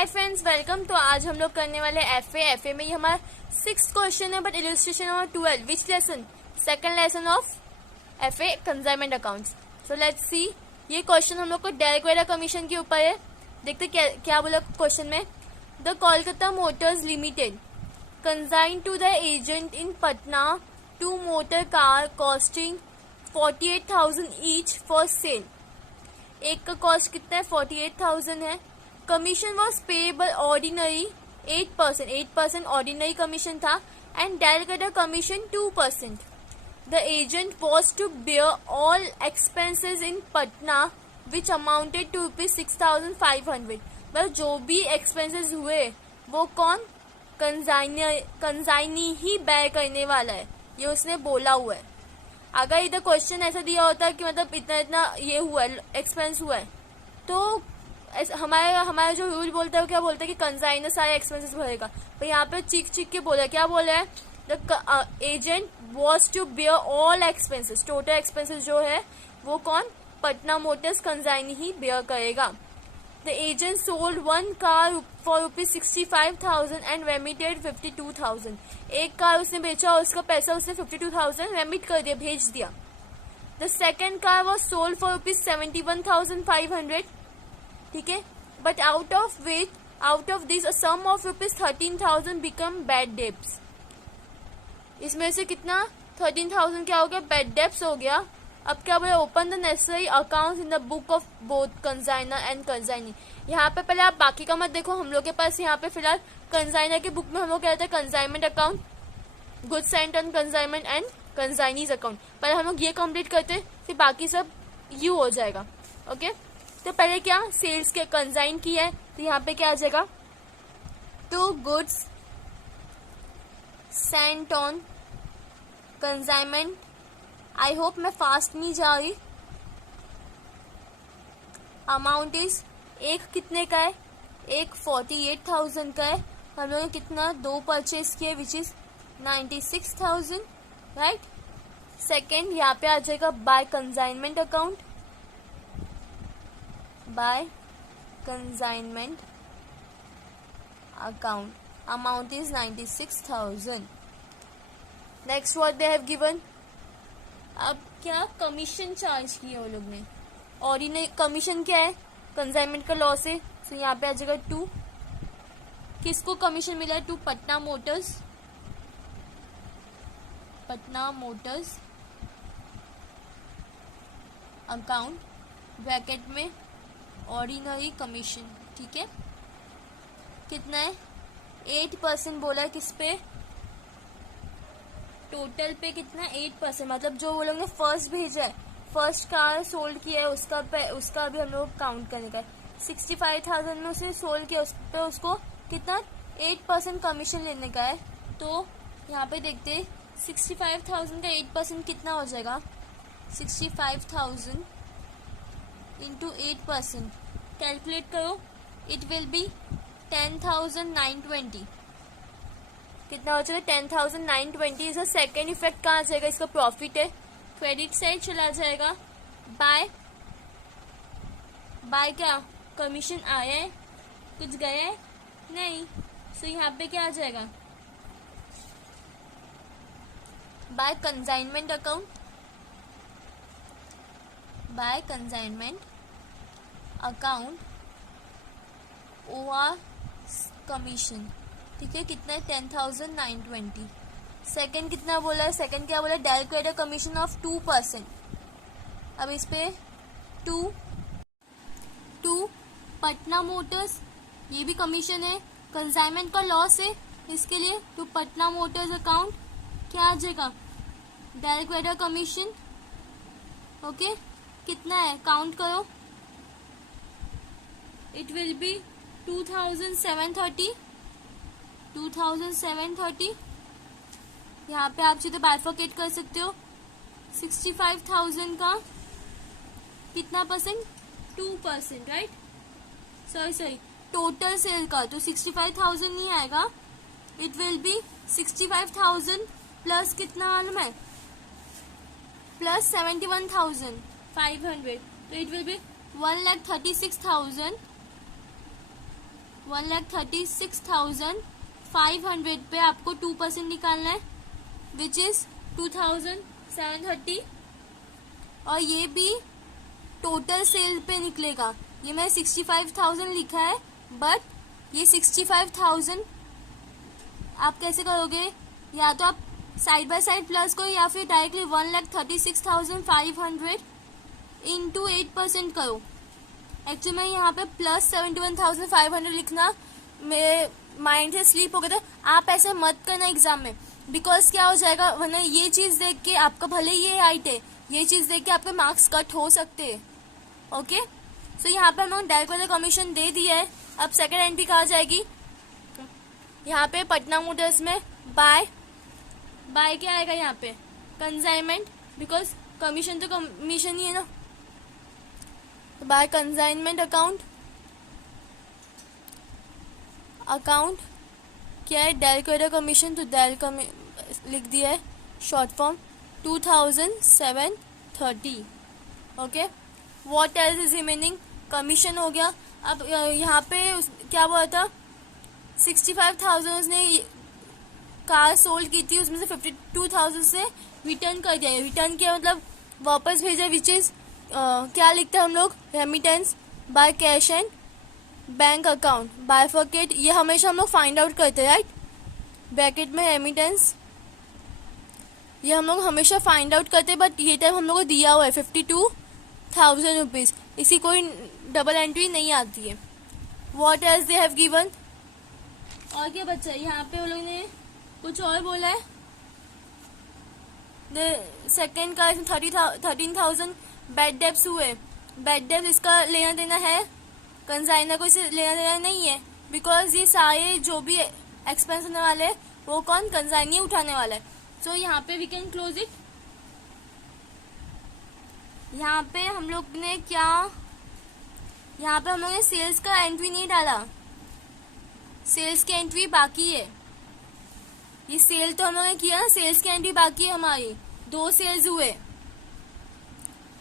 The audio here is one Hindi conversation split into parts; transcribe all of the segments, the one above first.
Hi friends, welcome. तो आज हम लोग करने वाले एफए में ये हमारा 6th क्वेश्चन है, but illustration number 12। Which lesson? Second lesson of FA consignment accounts. So let's see. ये क्वेश्चन हम लोग को डायरेक्ट वेरा कमीशन के ऊपर है। देखते क्या बोला क्वेश्चन में। The Kolkata motors limited consign to the agent in Patna 2 motor car costing 48,000 each for sale. एक का कॉस्ट कितना है? 48,000 है। Commission was payable ordinary 8% ordinary commission था and direct commission 2%। The agent was to bear all expenses in Patna which amounted to ₹6,500। मतलब जो भी एक्सपेंसेस हुए वो कौन? कंसाइनी ही बेयर करने वाला है, ये उसने बोला हुआ है। अगर इधर क्वेश्चन ऐसा दिया होता कि मतलब इतना इतना ये हुआ है, एक्सपेंस हुआ है, तो हमारा जो रूल बोलता है वो क्या बोलता है कि कंसाइनर सारे एक्सपेंसेस भरेगा। पर यहाँ पे चीख के बोला, क्या बोला है? The agent was to bear all expenses, total expenses जो है वो कौन? पटना मोटर्स कंसाइनी ही बियर करेगा। The agent sold 1 car for ₹65,000 and remitted 52,000। एक कार उसने बेचा और उसका पैसा उसने 52,000 रेमिट कर दिया, भेज दिया। The second car was sold for ₹71,500। ठीक है, but out of this a sum of ₹13,000 become bad debts. इसमें से कितना? 13,000 क्या हो गया? बैड डेब्ट्स हो गया। अब क्या बोले? Open the necessary accounts in the book of both consignor and consignee. यहाँ पे पहले आप बाकी का मत देखो, हम लोग के पास यहाँ पे फिलहाल कंसाइनर के बुक में हम लोग कहते हैं consignment account, goods sent on consignment and consignees account. पहले हम लोग ये कंप्लीट करते हैं, फिर बाकी सब यू हो जाएगा। ओके, तो पहले क्या सेल्स के कंसाइन की है, तो यहाँ पे क्या आ जाएगा? 2 goods sent on consignment. I hope मैं फास्ट नहीं जा रही। अमाउंट इज, एक कितने का है? एक 48,000 का है। हम लोगों ने कितना? 2 परचेज किए विच इज 96,000, राइट। सेकेंड यहाँ पे आ जाएगा by consignment account, by consignment account amount is 96,000। Next what they have given. अब क्या कमीशन चार्ज किया वो लोग ने? ऑर्डिनरी कमीशन क्या है? कंसाइनमेंट का लॉस है, तो यहाँ पे आ जाएगा 2। किसको कमीशन मिला है? 2 पटना मोटर्स अकाउंट ब्रैकेट में ऑर्डिनरी कमीशन। ठीक है, कितना है? 8% बोला है। किस पे? टोटल पे कितना? 8%। मतलब जो वो लोग ने फर्स्ट भेजा है, फर्स्ट कार सोल्ड किया है, उसका भी हम लोग काउंट करने का है। 65,000 में उसने सोल्ड किया, उस पे उसको कितना? 8% कमीशन लेने का है। तो यहाँ पे देखते हैं 65,000 का 8% कितना हो जाएगा? 65,000 इंटू 8%, कैलकुलेट करो। It will be 10,920। कितना हो जाएगा? 10,920। इसका सेकेंड इफेक्ट कहाँ जाएगा? इसका प्रॉफिट है, क्रेडिट साइड चला जाएगा। बाय क्या? कमीशन आया है, कुछ गया है नहीं, सो यहाँ पे क्या आ जाएगा? By consignment account, by consignment account over commission. ठीक है, कितना है? 10,920। सेकंड कितना बोला है? सेकंड क्या बोला? Direct credit commission of 2%। अब इस पे 2 पटना मोटर्स, ये भी कमीशन है। कंसाइनमेंट का लॉस है, इसके लिए तो पटना मोटर्स अकाउंट क्या आ जाएगा? Direct credit commission. ओके, कितना है? काउंट करो। It will be 2,730। यहाँ पे आप सीधे बाइफरकेट कर सकते हो। 65,000 का कितना percent? 2%, right. Sorry, total sale का तो 65,000 नहीं आएगा। इट विल बी 65,000 प्लस कितना मालूम है? प्लस 71,500, तो इट विल बी 1,36,000 1,36,500 पे आपको 2% निकालना है, विच इज 2,730, और ये भी टोटल सेल पे निकलेगा। ये मैंने 65,000 लिखा है, बट ये 65,000 आप कैसे करोगे, या तो आप साइड बाय साइड प्लस करो या फिर डायरेक्टली 1,36,500 इंटू 8% करो। एक्चुअली मैं यहाँ पे प्लस 71,500 लिखना मेरे माइंड से स्लीप हो गया था। आप ऐसे मत करना एग्जाम में, बिकॉज क्या हो जाएगा, वरना ये चीज देख के आपका भले ये हाइट है, ये चीज देख के आपके मार्क्स कट हो सकते हैं। ओके, सो यहाँ पे हम लोग डायरेक्ट वाला कमीशन दे दिया है। अब सेकंड एंट्री कहाँ जाएगी, यहाँ पे पटना मोटर्स में बाय क्या आएगा, यहाँ पे कंसाइनमेंट, बिकॉज कमीशन तो कमीशन ही है ना। तो बाय कंसाइनमेंट अकाउंट क्या है, डेल क्रेडिट कमीशन, तो डेल लिख दिया है short form 2,730। Okay, what else is remaining, commission हो गया। अब यहाँ पे क्या बोला था, 65,000 उसने कार सोल्ड की थी, उसमें से 52,000 से रिटर्न कर दिया। रिटर्न किया मतलब वापस भेजा, विच इज क्या लिखते हैं हम लोग, remittance by cash and bank account bifurcate. ये हमेशा हम लोग फाइंड आउट करते हैं, राइट, ब्रैकेट में रेमिटेंस, ये हम लोग हमेशा फाइंड आउट करते हैं, बट ये टाइम हम लोग को दिया हुआ है 52,000 रुपीज, इसी कोई डबल एंट्री नहीं आती है। What else they have given, और क्या बच्चा, यहाँ पे वो लोग ने कुछ और बोला है। सेकेंड का 13,000 बैड डेब्ट्स हुए। बैड डेब्ट इसका लेना देना है, कंसाइनर को इसे लेना देना नहीं है, बिकॉज ये सारे जो भी एक्सपेंस होने वाले हैं वो कौन, कंसाइनर उठाने वाला है। सो यहाँ पे वी कैन क्लोज इट। यहाँ पे हम लोग ने क्या, यहाँ पे हम लोग ने सेल्स का एंट्री नहीं डाला, सेल्स की एंट्री बाकी है। ये सेल तो हम लोगों ने किया, सेल्स की एंट्री बाकी है हमारी, 2 सेल्स हुए।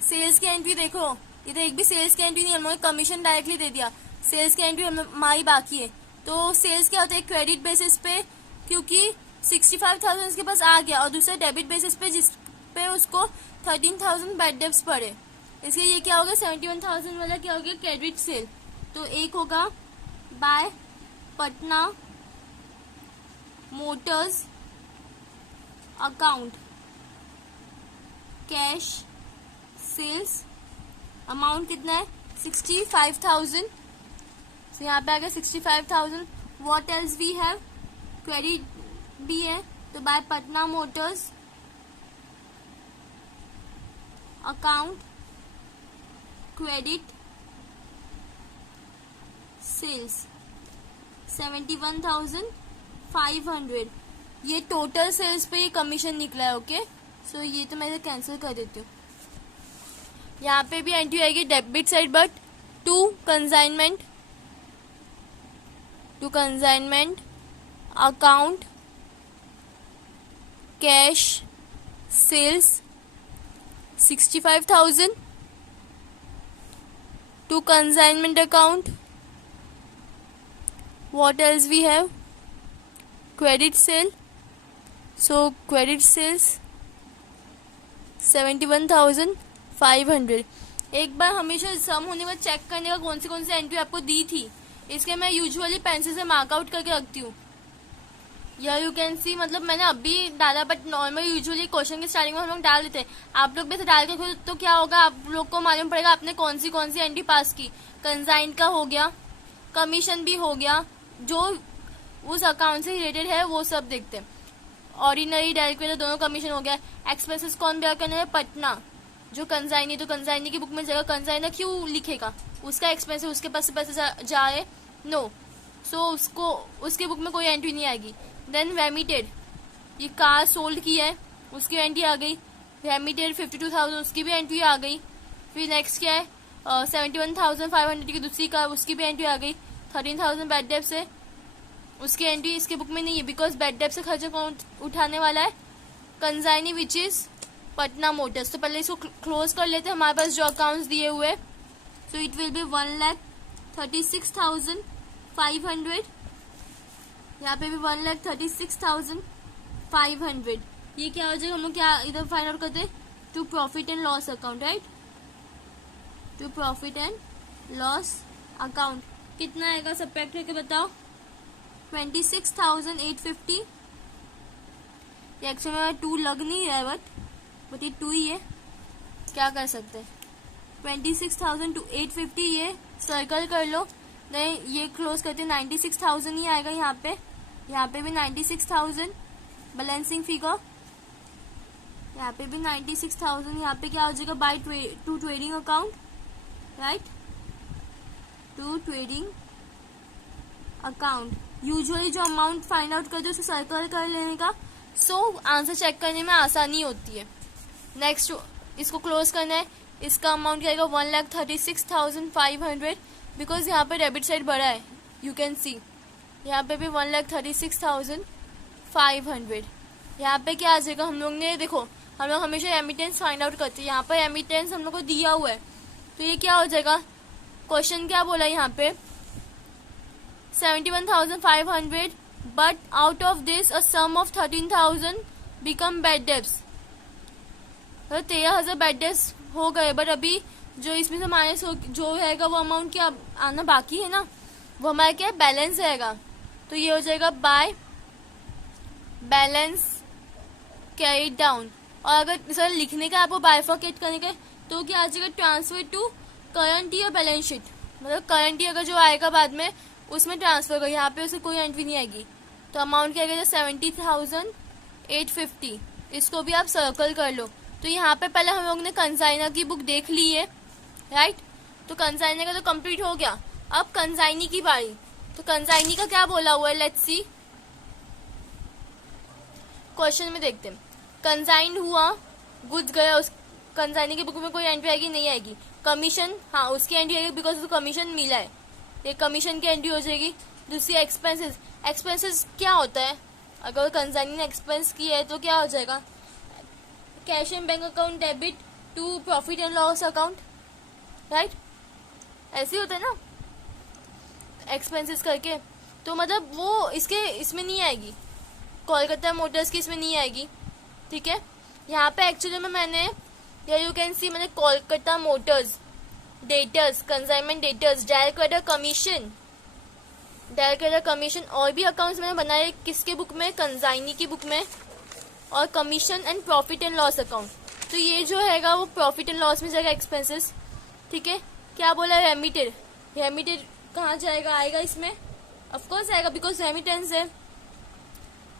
सेल्स की एंट्री देखो, ये तो एक भी सेल्स की एंट्री नहीं, हम लोगों ने कमीशन डायरेक्टली दे दिया, सेल्स की एंट्री हमारी बाकी है। तो सेल्स क्या होता है, क्रेडिट बेसिस पे, क्योंकि 65,000 उसके पास आ गया, और दूसरे डेबिट बेसिस पे जिस पे उसको 13,000 बैड डेब्ट्स पड़े, इसलिए ये क्या होगा, 71,000 वाला क्या हो गया, क्रेडिट सेल। तो एक होगा by Patna motors account cash sales, amount कितना है, 65,000। तो यहाँ पे आ गया 65,000। What else we have, credit भी है, तो by Patna motors account credit sales 71,500। ये टोटल सेल्स पे ये कमीशन निकला है। ओके, सो ये तो मैं कैंसिल कर देती हूँ। यहाँ पे भी एंट्री आएगी debit side, but to consignment account cash sales 65,000 to consignment account. What else we have? Credit sale. So credit sales 71,500। एक बार हमेशा सम होने का चेक करने का कौन सी एंट्री आपको दी थी, इसके मैं यूजुअली पेंसिल से मार्कआउट करके रखती हूँ। या यू कैन सी, मतलब मैंने अभी डाला, बट नॉर्मल यूजुअली क्वेश्चन के स्टार्टिंग में हम लोग डाल देते हैं। आप लोग भी ऐसे डाल के तो क्या होगा, आप लोग को मालूम पड़ेगा आपने कौन सी एंट्री पास की। कंसाइन का हो गया, कमीशन भी हो गया, जो उस अकाउंट से रिलेटेड है वो सब देखते हैं। ऑर्डिनरी डायरेक्ट में दोनों कमीशन हो गया। एक्सपेंसेस कौन बेयर करना है, पटना, जो कंसाइनी, तो कंसाइनी की बुक में जाएगा। कंसाइनर क्यों लिखेगा, उसका एक्सपेंस है, उसके पास से पैसे जा रहे, नो, सो उसको उसके बुक में कोई एंट्री नहीं आएगी। देन रेमिटेड, ये कार सोल्ड की है, उसकी एंट्री आ गई। रेमिटेड 52,000, उसकी भी एंट्री आ गई। फिर नेक्स्ट क्या है, 71,500 की दूसरी कार, उसकी भी एंट्री आ गई। 13,000 बैड डेब्ट से, उसकी एंट्री इसके बुक में नहीं है, बिकॉज बैड डेब्ट से खर्चा कौन उठाने वाला है, consignee, which is Patna Motors. तो पहले इसको क्लोज कर लेते हैं, हमारे पास जो अकाउंट्स दिए हुए। सो इट विल बी 1,36,500 500, यहाँ पे भी 1,36,500। ये क्या हो जाएगा, हम लोग क्या इधर फाइंड आउट करते हैं, to profit and loss account, right, to profit and loss account. कितना आएगा सब्ट्रैक्ट करके बताओ, 26,850। एक्चुअली में 2 लग नहीं रहा है बट ये 2 ही है, क्या कर सकते हैं। 26,850 ये सर्कल कर लो, नहीं ये क्लोज करते 96,000 ही आएगा यहाँ पे भी 96,000 बैलेंसिंग फिगर, यहाँ पे भी 96,000। यहाँ पे क्या हो जाएगा, by to trading account, right, to trading account. Usually जो अमाउंट फाइंड आउट करते हैं उसे सर्कल कर लेने का, सो आंसर चेक करने में आसानी होती है। नेक्स्ट इसको क्लोज करना है, इसका अमाउंट क्या आएगा 1,36,500, बिकॉज यहाँ पे डेबिट साइड बड़ा है, यू कैन सी यहाँ पे भी 1,36,500। यहाँ पे क्या आ जाएगा, हम लोग ने देखो हम लोग हमेशा एमिटेंस फाइंड आउट करते हैं, यहाँ पर एमिटेंस हम लोग को दिया हुआ है, तो ये क्या हो जाएगा, क्वेश्चन क्या बोला यहाँ पे 71,500, but out of this a sum of 13,000 become bad debts. 13,000 bad debts हो गए, बट अभी जो इसमें से माइनस जो रहेगा वो अमाउंट क्या आना बाकी है ना, वो हमारा क्या बैलेंस रहेगा, तो ये हो जाएगा बाय बैलेंस कैरी डाउन। और अगर सर लिखने का आपको बाइफर्केट करने का तो क्या आ जाएगा, transfer to current year balance sheet, मतलब करंट ईयर का जो आएगा बाद में उसमें ट्रांसफर कर, यहाँ पे उसे कोई एंट्री नहीं आएगी, तो अमाउंट क्या आएगा 70,850। इसको भी आप सर्कल कर लो। तो यहाँ पे पहले हम लोग ने कंसाइनर की बुक देख ली है, राइट, तो कंसाइनर का तो कंप्लीट हो गया, अब कंसाइनी की बारी। तो कंसाइनी का क्या बोला हुआ है, लेट्स सी, क्वेश्चन में देखते हैं। कंसाइन हुआ, गुड्स गया, उस कंसाइनी की बुक में कोई एंट्री आएगी, नहीं आएगी। कमीशन, हाँ उसकी एंट्री आएगी बिकॉज उसको कमीशन मिला है, ये कमीशन की एंट्री हो जाएगी। दूसरी एक्सपेंसेस, एक्सपेंसेस क्या होता है, अगर कंसाइनी ने एक्सपेंस किया है तो क्या हो जाएगा, cash and bank account debit to profit and loss account, right, ऐसे होता है ना एक्सपेंसेस करके, तो मतलब वो इसमें नहीं आएगी, कोलकाता मोटर्स की इसमें नहीं आएगी, ठीक है। यहाँ पे एक्चुअली में मैंने यू कैन सी मैंने Kolkata Motors debtors, consignment debtors, direct credit commission और भी अकाउंट्स मैंने बनाए, किसके बुक में, कंसाइनी की बुक में, और commission and profit and loss account. तो ये जो हैगा वो प्रॉफिट एंड लॉस में जाएगा एक्सपेंसेस, ठीक है। क्या बोला, रेमिटेड, रेमिटेड कहाँ जाएगा, आएगा इसमें, ऑफकोर्स आएगा बिकॉज रेमिटेंस है।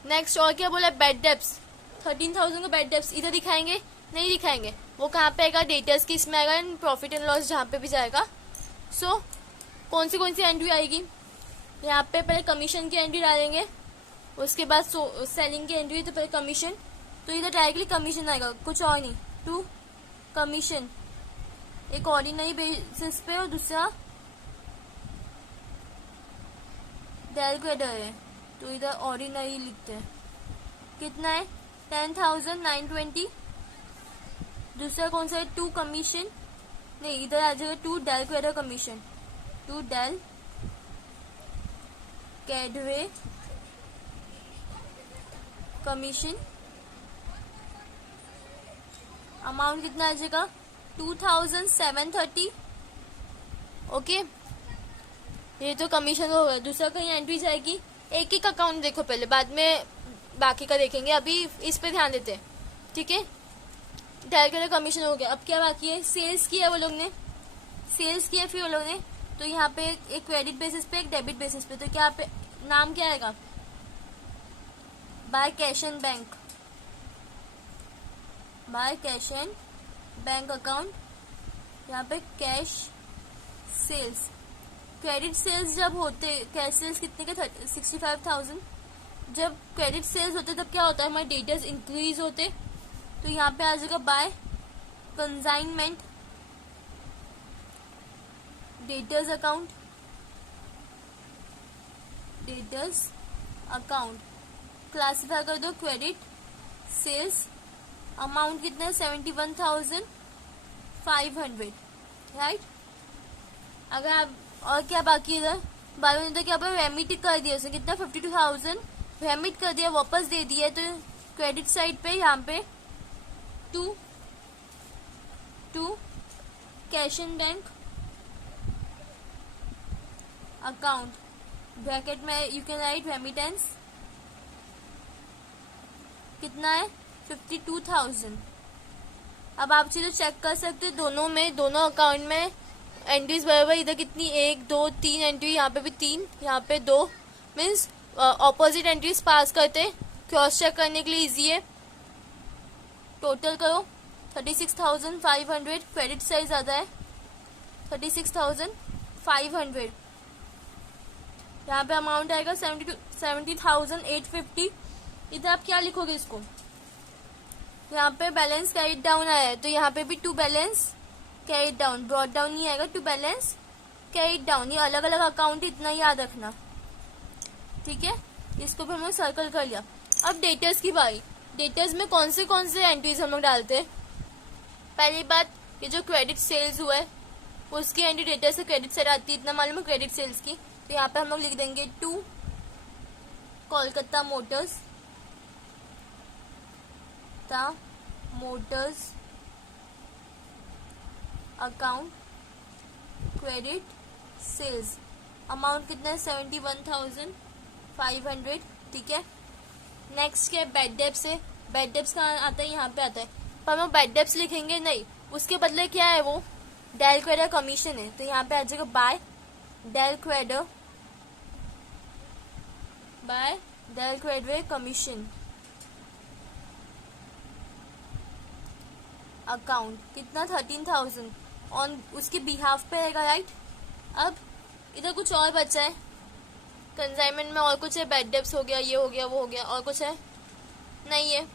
नेक्स्ट और क्या बोला, बैड डेब्ट्स, 13,000 का बैड डेब्ट्स इधर दिखाएंगे, नहीं दिखाएंगे, वो कहाँ पे आएगा, डेटर्स की इसमें आएगा, एंड प्रॉफिट एंड लॉस जहाँ पे भी जाएगा। सो कौन सी एंट्री आएगी, यहाँ पे पहले कमीशन की एंट्री डालेंगे, उसके बाद सेलिंग की एंट्री, तो पहले कमीशन, तो इधर डायरेक्टली कमीशन आएगा, कुछ और नहीं, टू कमीशन, एक ऑर्डिनरी बेसिस पे और दूसरा डायरेक्ट है, तो इधर ऑर्डिनरी लिखते हैं। कितना है, 10,920। दूसरा कौन सा है, टू कमीशन, नहीं इधर आ जाएगा to del credere commission, to del credere commission. Amount कितना आ जाएगा, 2,730। ओके, ये तो कमीशन हो गया। दूसरा कहीं एंट्री जाएगी, एक एक अकाउंट देखो पहले, बाद में बाकी का देखेंगे, अभी इस पे ध्यान देते हैं, ठीक है। डायरेक्ट कमीशन हो गया, अब क्या बाकी है, सेल्स किया वो लोग ने, सेल्स किया फिर वो लोग ने, तो यहाँ पे एक क्रेडिट बेसिस पे, एक डेबिट बेसिस पे, तो क्या पे नाम क्या आएगा, by cash and bank, by cash and bank account. यहाँ पे कैश सेल्स, क्रेडिट सेल्स जब होते, कैश सेल्स कितने के 65,000, जब क्रेडिट सेल्स होते तब क्या होता है, हमारे डेटर्स इंक्रीज होते, तो यहाँ पे आ जाएगा by consignment debtors account, debtors account classify कर दो क्रेडिट सेल्स। अमाउंट कितना है, 71,500, राइट। अगर आप और क्या बाकी है इधर, बाद में होता है कि यहाँ पे रेमिट कर दिया उसने, कितना 52,000 रेमिट कर दिया, वापस दे दिया। तो क्रेडिट साइड पे यहाँ पे to cash in bank account, bracket में यू कैन राइट रेमिटेंस, कितना है 52,000। अब आप चीज़ें चेक कर सकते हो दोनों में, दोनों अकाउंट में एंट्रीज बराबर, इधर कितनी 1 2 3 एंट्री, यहाँ पे भी 3, यहाँ पे 2, मीन्स ऑपोजिट एंट्रीज पास करते, क्रॉस चेक करने के लिए इजी है। टोटल करो 36,500, क्रेडिट साइज आता है 36,500, यहाँ पे अमाउंट आएगा 70,850। इधर आप क्या लिखोगे इसको, यहाँ पे बैलेंस कैरिड डाउन आया है तो यहाँ पे भी to balance carried down, brought down नहीं आएगा, टू बैलेंस कैरिड डाउन। ये अलग अलग अकाउंट, इतना याद रखना, ठीक है। इसको भी हमने सर्कल कर लिया। अब डेटर्स की बारी। डेटर्स में कौन से एंट्रीज हम लोग डालते हैं। पहली बात, ये जो क्रेडिट सेल्स हुआ है उसकी एंट्री डेटर से क्रेडिट साइड आती है, इतना मालूम है क्रेडिट सेल्स की। तो यहाँ पे हम लोग लिख देंगे to Kolkata motors account credit sales, amount कितना है 71,500, ठीक है। नेक्स्ट क्या है, बैड डेब्ट्स है। बैड डेब्ट्स कहाँ आता है, यहाँ पे आता है, पर हम बैड डेब्ट्स लिखेंगे नहीं, उसके बदले क्या है वो डेल क्रेडर कमीशन है। तो यहाँ पे आ जाएगा by del credere commission account, कितना 13,000 ऑन उसके बिहाफ पे रहेगा, राइट। अब इधर कुछ और बचा है कंसाइनमेंट में, और कुछ है, बैड डेब्ट्स हो गया, ये हो गया, वो हो गया, और कुछ है नहीं है।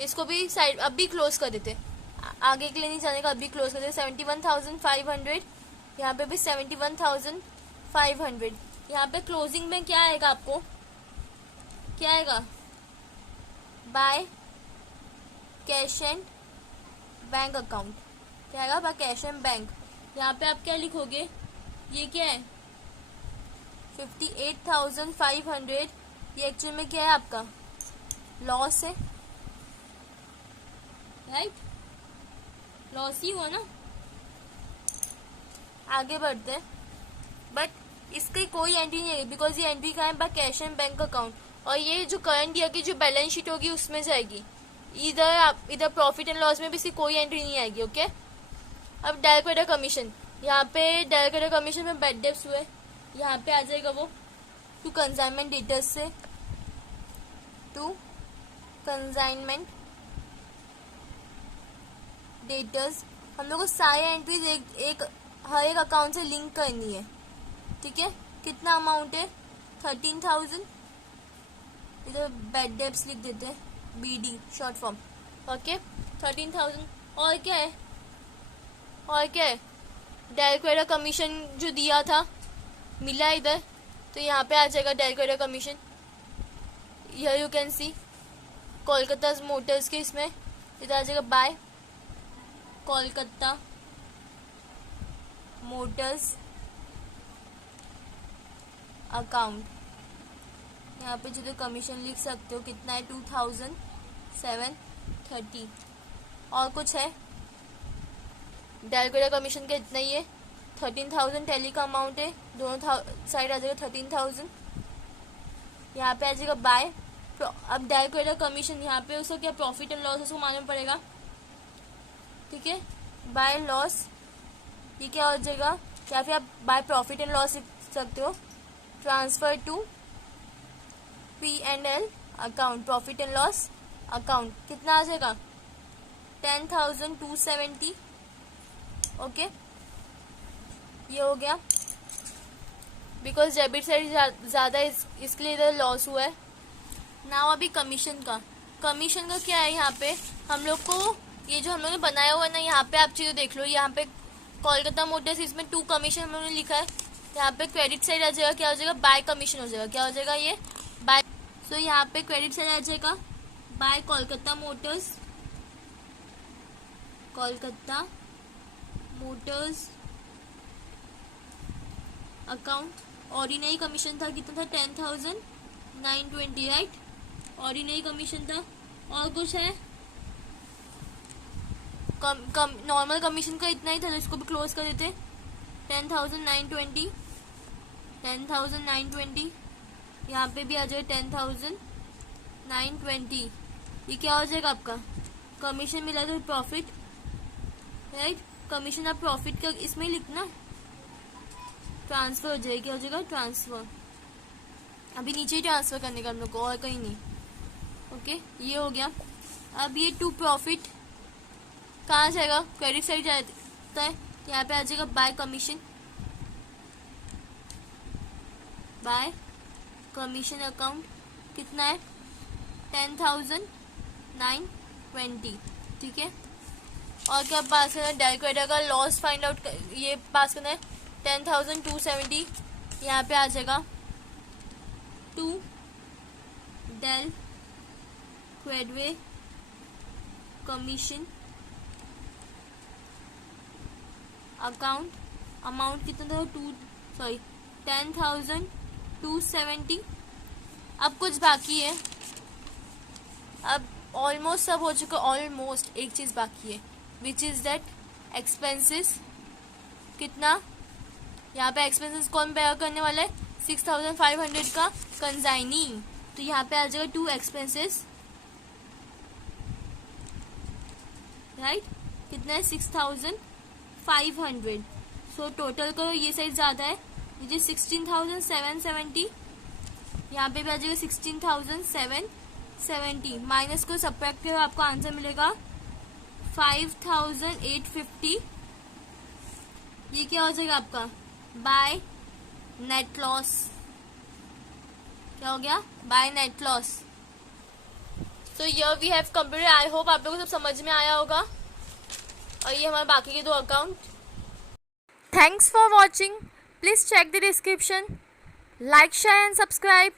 इसको भी साइड अब भी क्लोज कर देते, आगे के लिए नहीं जाने का, अभी क्लोज कर देते। 71,500, यहाँ पे भी 71,500। यहाँ पे क्लोजिंग में क्या आएगा, आपको क्या आएगा, by cash and bank account, क्या आएगा बाय कैश एंड बैंक। यहाँ पे आप क्या लिखोगे, ये क्या है 58,500, ये एक्चुअल में क्या है आपका लॉस है, राइट, लॉस ही हुआ ना। आगे बढ़ते हैं, बट इसकी कोई एंट्री नहीं है बिकॉज ये एंट्री का है by cash and bank account, और ये जो करंट ईयर की जो बैलेंस शीट होगी उसमें जाएगी। इधर प्रॉफिट एंड लॉस में भी इसकी कोई एंट्री नहीं आएगी, ओके। अब डायरेक्ट क्रेडिट कमीशन, यहाँ पे डायरेक्ट क्रेडिट कमीशन में बैड डेब्ट्स हुए, यहाँ पे आ जाएगा वो टू कंसाइनमेंट डेटर्स से, टू कंसाइनमेंट डेटर्स। हम लोग को सारे एंट्रीज हर एक अकाउंट से लिंक करनी है, ठीक है। कितना अमाउंट है 13,000, इधर बैड डेब्ट्स लिख देते हैं, BD शॉर्ट फॉर्म, ओके 13,000। और क्या है डायरेक्ट क्रेडिट कमीशन जो दिया था मिला इधर, तो यहाँ पे आ जाएगा direct credit commission. Here you can see Kolkata Motors के इसमें इधर आ जाएगा बाय कोलकाता मोटर्स अकाउंट। यहाँ पे जो कमीशन लिख सकते हो कितना है 2,730। और कुछ है डायरेक्ट क्रेडिट कमीशन का इतना ही है, 13,000 टैली का अमाउंट है, दोनों साइड आ जाएगा 13,000। यहाँ पे आ जाएगा बाय, अब डायरेक्ट क्रेडिट कमीशन यहाँ पे उसका क्या प्रॉफिट एंड लॉस उसको मालूम पड़ेगा, ठीक है। बाय लॉस ये क्या हो जाएगा, या फिर आप बाय प्रॉफिट एंड लॉस लिख सकते हो, transfer to P&L account, profit and loss account, कितना आ जाएगा 10,270, ओके। ये हो गया बिकॉज डेबिट साइड ज़्यादा इसके लिए इधर लॉस हुआ है। नाउ अभी कमीशन का क्या है, यहाँ पे हम लोग को ये जो हम लोग ने बनाया हुआ है ना, यहाँ पे आप चीज़ें देख लो, यहाँ पे कोलकाता मोटर्स इसमें 2 कमीशन हम लोगों ने लिखा है, यहाँ पे क्रेडिट साइड आ जाएगा, क्या हो जाएगा बाय कमीशन हो जाएगा, क्या हो जाएगा ये बाय। सो यहाँ पे क्रेडिट साइड आ जाएगा by Kolkata motors account, ordinary commission था कितना था 10,920 राइट, ऑर्डिनरी कमीशन था। और कुछ है नॉर्मल कमीशन का इतना ही था, तो इसको भी क्लोज कर देते। 10,920 10,920 यहाँ पे भी आ जाए 10,920। ये क्या हो जाएगा आपका कमीशन मिला तो प्रॉफिट राइट, कमीशन आप प्रॉफिट का इसमें ही लिखना, ट्रांसफर हो जाएगा, क्या हो जाएगा ट्रांसफर, अभी नीचे ही ट्रांसफर करने का हम लोग को और कहीं नहीं। ओके ये हो गया। अब ये टू प्रॉफिट कहाँ जाएगा, क्रेडिट साइड जाता है, यहाँ पे आ जाएगा bye commission, bye commission account कितना है 10,920 ठीक है। और क्या पास करना है डायरेक्ट क्रेडिटर का लॉस फाइंड आउट ये पास करना है 10,270, यहाँ पे आ जाएगा to del credere commission account, amount कितना था 10,270। अब कुछ बाकी है, अब ऑलमोस्ट सब हो चुका, ऑलमोस्ट एक चीज बाकी है विच इज दैट एक्सपेंसेस कितना, यहाँ पे एक्सपेंसेस कौन बेयर करने वाला है 6,500 का कंजाइनी, तो यहाँ पे आ जाएगा टू एक्सपेंसेस राइट, कितना है 6,500। सो टोटल करो ये साइड ज्यादा है विच इज 16,770, यहाँ पे भी आ जाएगा 16,770, माइनस को सब्ट्रैक्ट करो आपको आंसर मिलेगा 5,850। ये क्या हो जाएगा आपका बाय नेट लॉस, क्या हो गया by net loss. So here we have completed, I hope आप लोगों को सब समझ में आया होगा। और ये हमारे बाकी के दो account. Thanks for watching, please check the description, like share and subscribe.